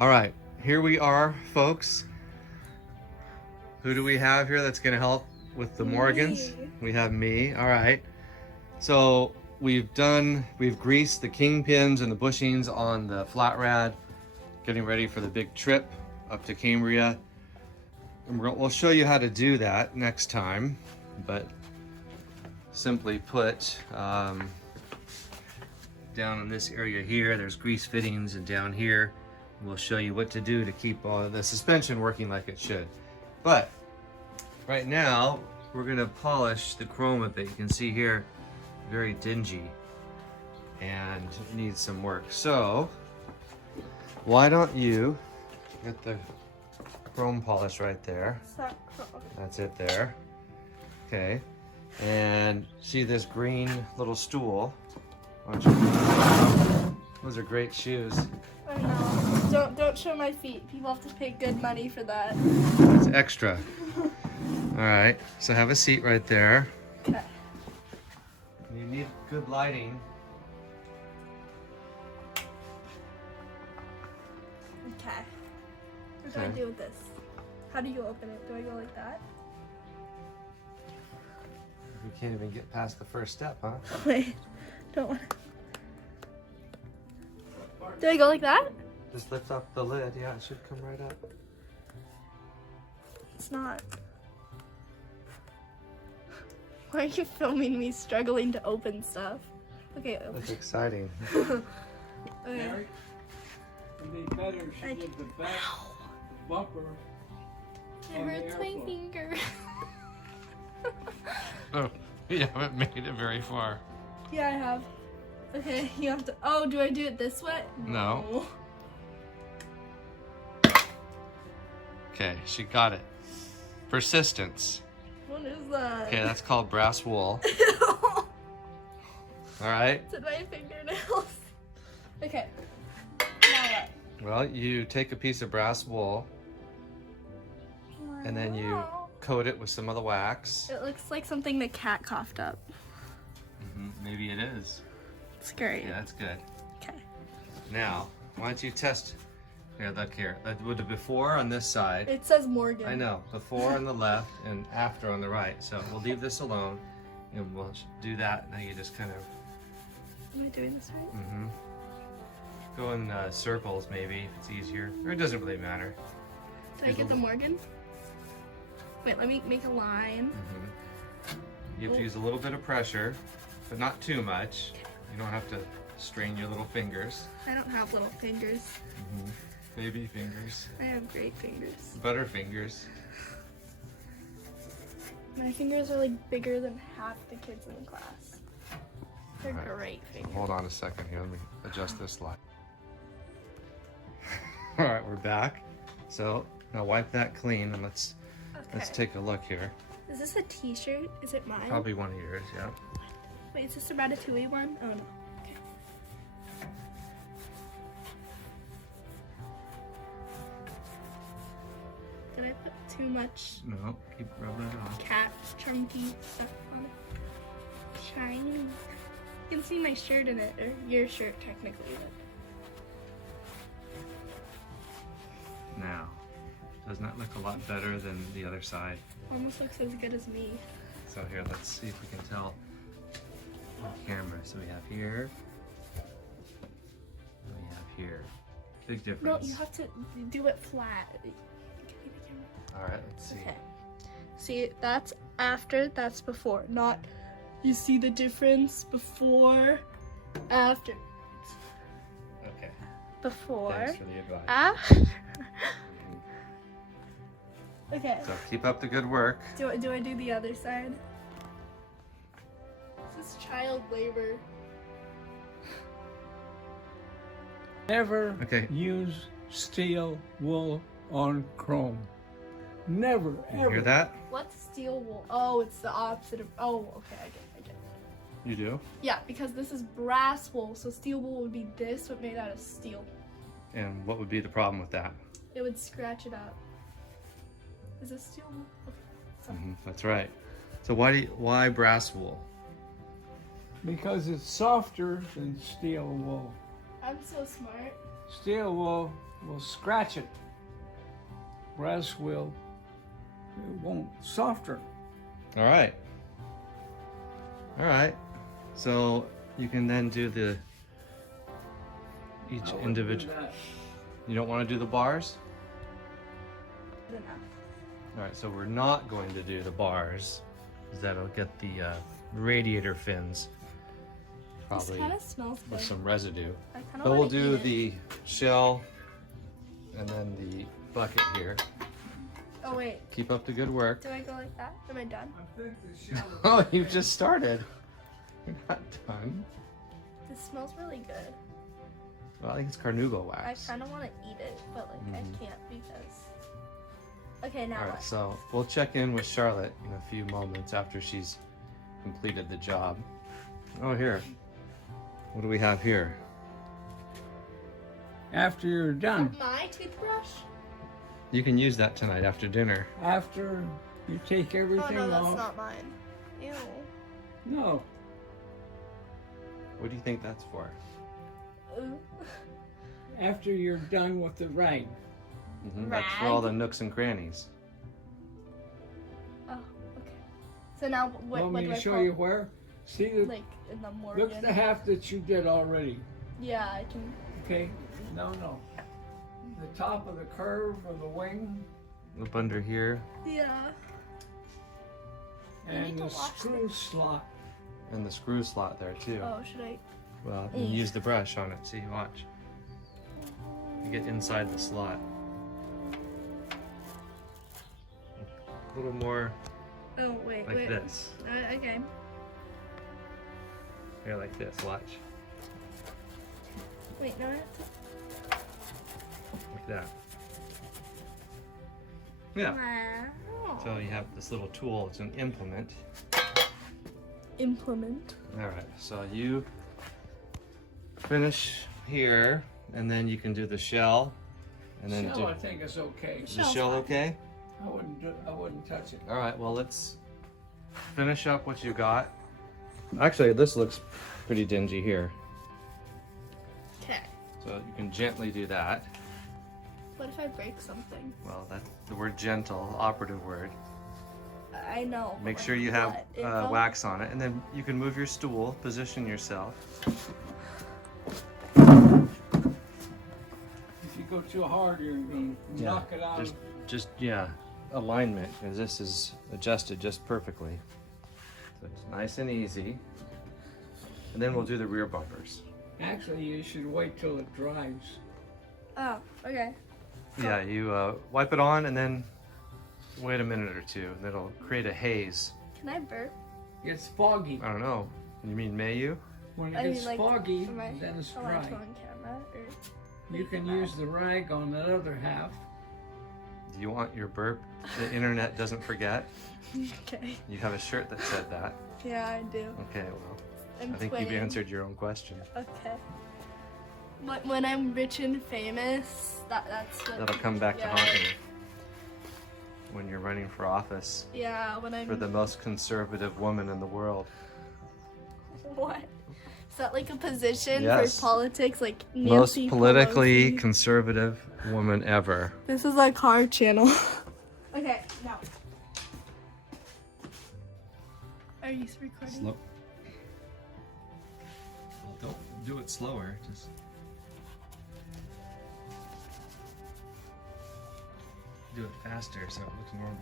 All right, here we are, folks. Who do we have here that's gonna help with the Morgans? Me. We have me. All right. So we've greased the kingpins and the bushings on the flat rad, getting ready for the big trip up to Cambria. And we'll show you how to do that next time, but simply put, down in this area here, there's grease fittings, and down here, we'll show you what to do to keep all of the suspension working like it should. But right now, we're gonna polish the chrome a bit. You can see here, very dingy and needs some work. So why don't you get the chrome polish right there. That's it there. Okay. And see this green little stool? Those are great shoes. I know. Don't show my feet. People have to pay good money for that. It's extra. All right. So have a seat right there. Okay. You need good lighting. Okay. What do I do with this? How do you open it? Do I go like that? You can't even get past the first step, huh? Wait. Don't want to. Do I go like that? Just lift up the lid. Yeah, it should come right up. It's not. Why are you filming me struggling to open stuff? Okay. That's exciting. Okay. Mary, it'd be better if she did the back bumper. It hurts my finger. Oh, you haven't made it very far. Yeah, I have. Okay, you have to. Oh, do I do it this way? No. Okay, she got it. Persistence. What is that? Okay, that's called brass wool. All right. It's in my fingernails. Okay. Now Well, you take a piece of brass wool what? and then you coat it with some of the wax. It looks like something the cat coughed up. Maybe it is. It's great. Yeah, that's good. Okay. Now, why don't you test? Here, look here. With the before on this side. It says Morgan. I know. Before on the left and after on the right. So we'll leave this alone and we'll do that. Now you just kind of Am I doing this right? go in circles maybe if it's easier. Or it doesn't really matter. Did I get the Morgan? Wait, let me make a line. You have to use a little bit of pressure, but not too much. You don't have to strain your little fingers. I don't have little fingers. Baby fingers. I have great fingers. Butter fingers. My fingers are like bigger than half the kids in the class. They're All right. great fingers. Hold on a second here. Let me adjust this light. All right, we're back. So now wipe that clean and let's take a look here. Is this a t-shirt? Is it mine? Probably one of yours, yeah. Wait, is this a Ratatouille one? Oh no. Okay. Did I put too much No, keep rubbing it off. cat chunky stuff on it? Shiny. You can see my shirt in it, or your shirt technically. Now, doesn't that look a lot better than the other side? Almost looks as good as me. So here, let's see if we can tell on camera. So we have here, and we have here. Big No, difference. you have to do it flat. All right, let's see. Okay. See, that's after, that's before. Not, you see the difference before, after. Okay. Before, Thanks for the advice. after. Okay. So keep up the good work. Do I do the other side? This is child labor. Never Okay. use steel wool on chrome. Never, You ever. hear that? What's steel wool? Oh, it's the opposite of. Oh, okay, I get it. You do? Yeah, because this is brass wool, so steel wool would be this, but made out of steel. And what would be the problem with that? It would scratch it up. Is this steel wool? Okay. Sorry. That's right. So why brass wool? Because it's softer than steel wool. I'm so smart. Steel will scratch it. Brass will, it won't, softer. All right. All right. So you can then do the each I wouldn't do individual. that. You don't want to do the bars? All right, so we're not going to do the bars, because that'll get the radiator fins This probably kind of smells good. with some residue. I kind of But we'll want to do eat it. the shell and then the bucket here. Oh wait, Keep up the good work. do I go like that? Am I done? I think the shell. Oh, you've just started. You're not done. This smells really good. Well, I think it's carnauba I wax. kind of want to eat it, but like Mhm. I can't because. Okay, now All right, what? so we'll check in with Charlotte in a few moments after she's completed the job. Oh, here. What do we have here? After you're done, My toothbrush? You can use that tonight after dinner. after you take Oh everything no, that's off. not mine. Ew. No, What do you think that's for? Ooh. after you're done with the rag. That's for all the nooks and crannies. Oh, okay. So now what Want do me I to show call? you where? See the Like in the Morgan. look at the half that you did already. Yeah, I can. Okay, no. The top of the curve or the wing Up under here, Yeah. and need to the wash screw slot. and the screw slot there too. Oh, should I? Well, you use the brush on it. See, watch. You get inside the slot. A little more Oh wait, like wait. this. Okay. Here, like this. Watch. Wait, no. I have to... Like that. Yeah. Wow. So you have this little tool. It's an implement. Implement. All right. So you finish here, and then you can do the shell, and then Shell, do. I think is okay. Is the shell okay? I wouldn't touch it. All right. Well, let's finish up what you got. Actually, this looks pretty dingy here, Okay. so you can gently do that. What if I break something? Well, that's the word gentle, operative word. I know. but Make like sure you have what? It felt- wax on it, and then you can move your stool, position yourself. If you go too hard, you're going to knock it out. Just alignment, because this is adjusted just perfectly. So it's nice and easy. And then we'll do the rear bumpers. Actually, you should wait till it dries. Oh, okay. Yeah, you wipe it on and then wait a minute or two, and it'll create a haze. Can I burp? It's foggy. I don't know. You mean may you? When I it mean, gets like, foggy, am I then it's allowed to dry. on camera? Or... You can use the rag on that other half. Do you want your burp the internet doesn't forget? Okay. You have a shirt that said that. Yeah, I do. Okay, well, I'm I think twinning. you've answered your own question. Okay. When I'm rich and famous, that's what... That'll come back yeah. to haunt you when you're running for office Yeah, when I'm... for the most conservative woman in the world. What? Is that like a position Yes. for politics? Like Most Nancy politically Pelosi? conservative woman ever. This is a car channel. Okay, now. Are you recording? Slow. Well, don't do it slower. Just do it faster so it looks normal.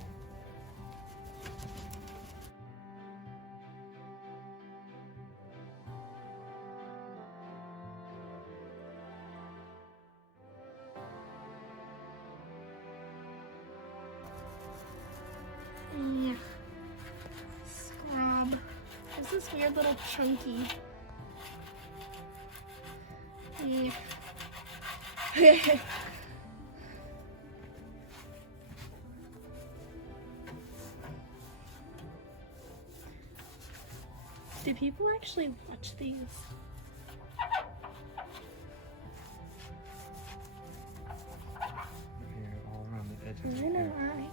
Yeah. Scrub. There's this weird little chunky. Yeah. Do people actually watch these? Here, all around the edges. I know, Here. I know.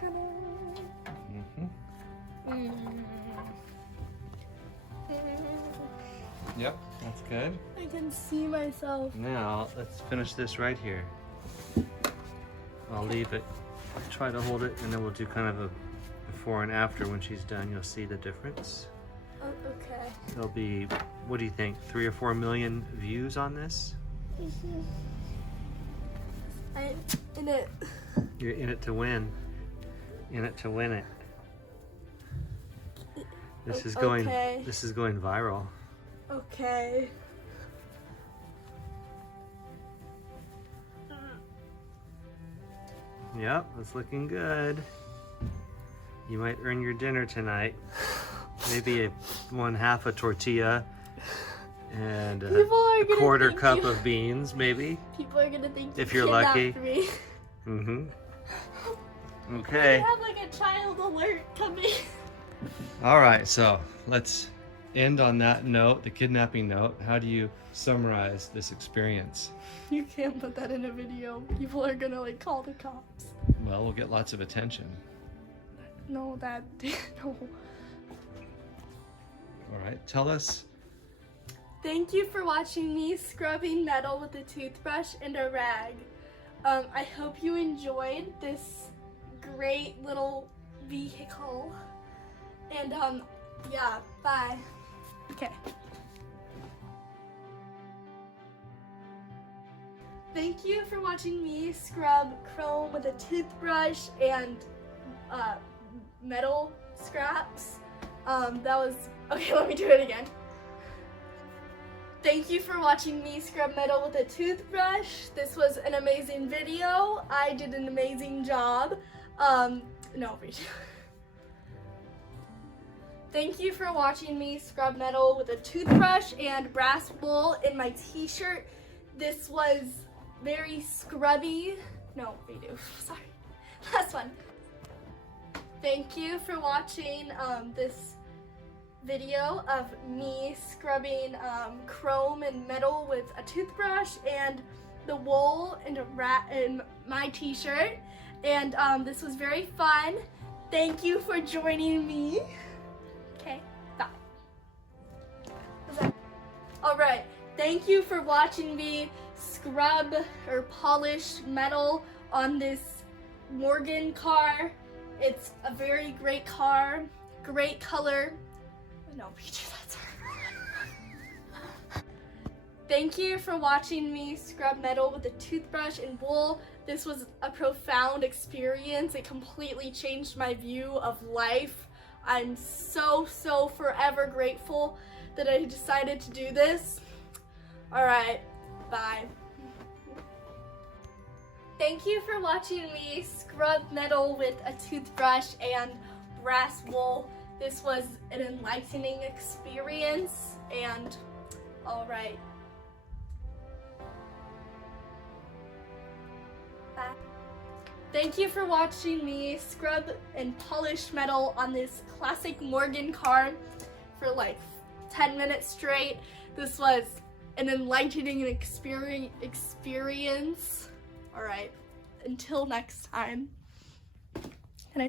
Ta-da. Mhm. Mm. Yep, that's good. I can see myself. Now, let's finish this right here. I'll leave it, try to hold it, and then we'll do kind of a before and after. When she's done, you'll see the difference. Oh, okay. There'll be, what do you think, 3 or 4 million views on this? I'm in it. You're in it to win. In it to win it. This is going, Okay. this is going viral. Okay. Yep, it's looking good. You might earn your dinner tonight. Maybe one half a tortilla and a People are gonna quarter think cup you- of beans, maybe. People are gonna think If you you're lucky. kidnapped me. Mm-hmm. Okay. I have like a child alert coming. All right, so let's end on that note, the kidnapping note. How do you summarize this experience? You can't put that in a video. People are gonna like call the cops. Well, we'll get lots of attention. No, that no. All right, tell us. Thank you for watching me scrubbing metal with a toothbrush and a rag. I hope you enjoyed this great little vehicle. And yeah, bye. Okay. Thank you for watching me scrub chrome with a toothbrush and metal scraps. That was, okay, let me do it again. Thank you for watching me scrub metal with a toothbrush. This was an amazing video. I did an amazing job. No, redo. Thank you for watching me scrub metal with a toothbrush and brass wool in my t-shirt. This was very scrubby. No, redo, sorry. Last one. Thank you for watching this video of me scrubbing chrome and metal with a toothbrush and the wool in my t-shirt. And this was very fun. Thank you for joining me. Okay, bye. All right, thank you for watching me scrub or polish metal on this Morgan car. It's a very great car, great color. No, redo that, sorry. Thank you for watching me scrub metal with a toothbrush and wool. This was a profound experience. It completely changed my view of life. I'm so forever grateful that I decided to do this. All right, bye. Thank you for watching me scrub metal with a toothbrush and brass wool. This was an enlightening experience, and all right. Bye. Thank you for watching me scrub and polish metal on this classic Morgan car for like 10 minutes straight. This was an enlightening experience. All right, until next time.